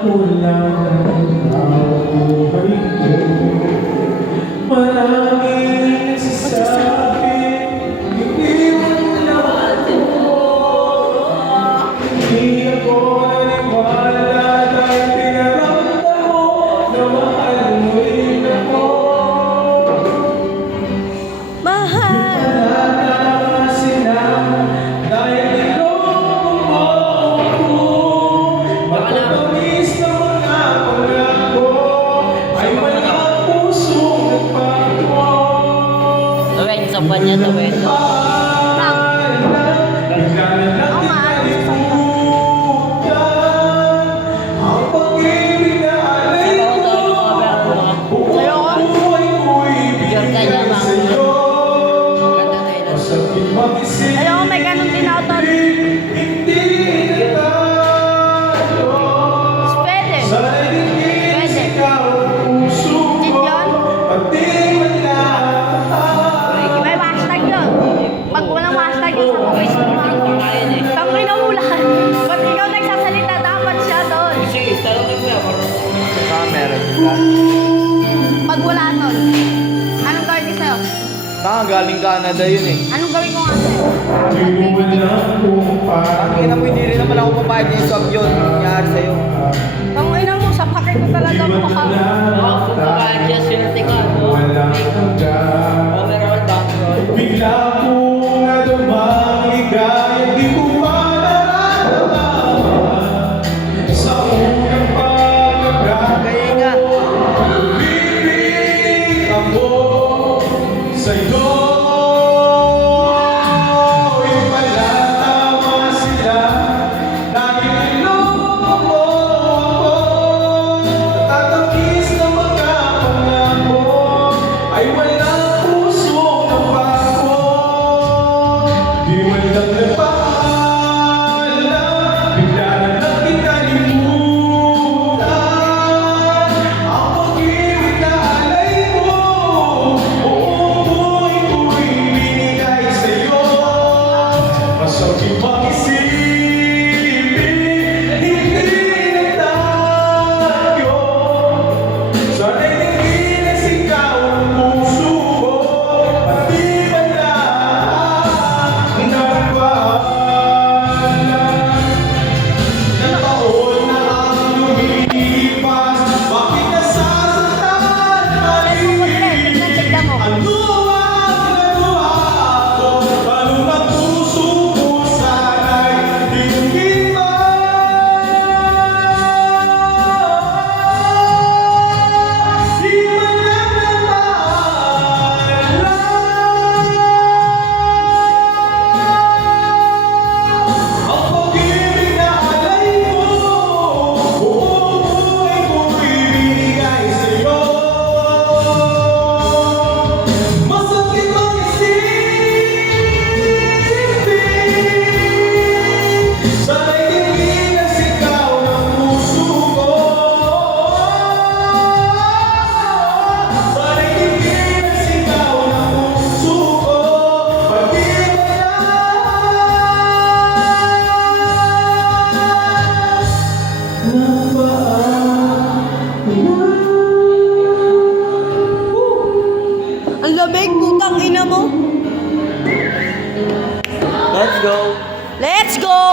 ko lang ang buhay ko. Maraming nagsasabi, hindi mo lang ako. Hindi ako naniwala dahil pinaramdam mo na mahal mo rin ako. Mahal sila dahil niloko mo ako. Matatamis na mga pangako ay walang pusong nagpako. Tawin, sa kanya tawin. Bigla na lang kinalimutan ang pag-ibig na alay ko. Buong buhay ko'y binigay sa'yo. Masakit mag-isip, Alam ko, may ganun din ako, Tol. hindi na tayo. Pwede. Sana'y digin Pwede. ikaw ang puso Legit ko. yun? Pati man lang May hashtag yun. Pag walang hashtag yun, sa mga Facebook. Pag pinaulan, ba't ikaw nagsasalita, dapat siya, Tol. Sige, talangin mo yan. Meron ka. Pag wala, Tol. Anong gawin ko sa'yo? Galing Canada yun eh. Anong gawin ko nga sa'yo? Di mo lang kung paano. Ang ina mo, hindi rin naman ako papayag na yung swag yun. Nangyari sa'yo. Ang ina mo, sa pakay ko talaga mukha mo. Kaya siya sinati ka, no? Walang hanggan. Overall, background. Bigla kong nadamang ligaya, di ko pa nararamdaman. Sa unang Kaya nga. pag-ibig ako sa'yo. Wala tama sila dahil niloko mo ako. Natatamis na mga pangako ay walang pusong nagbago. Di man lang napaalam, bigla na lang kinalimutan ang pag-ibig na alay mo. Buong buhay ko'y binigay sa'yo. Masakit mag-isipin, hindi na tayo. Sana'y tingin na sigaw ang puso ko. Pati man lang nagpaalam. Ilang taon na ang lumilipas, bakit nasasaktan pa rin? Tignan mo. Ano ang nagawa ko? Paano ang puso ko sana'y hingin mo? Di man lang namaalam ang pag-ibig na alay mo. Buong buhay ko'y binigay sa'yo. Masakit mag-isipin, sana'y tingin na sigaw ng puso ko. Sana'y tingin na sigaw ng puso ko. Pati Ang lamig, putang ina mo. Let's go. Let's go!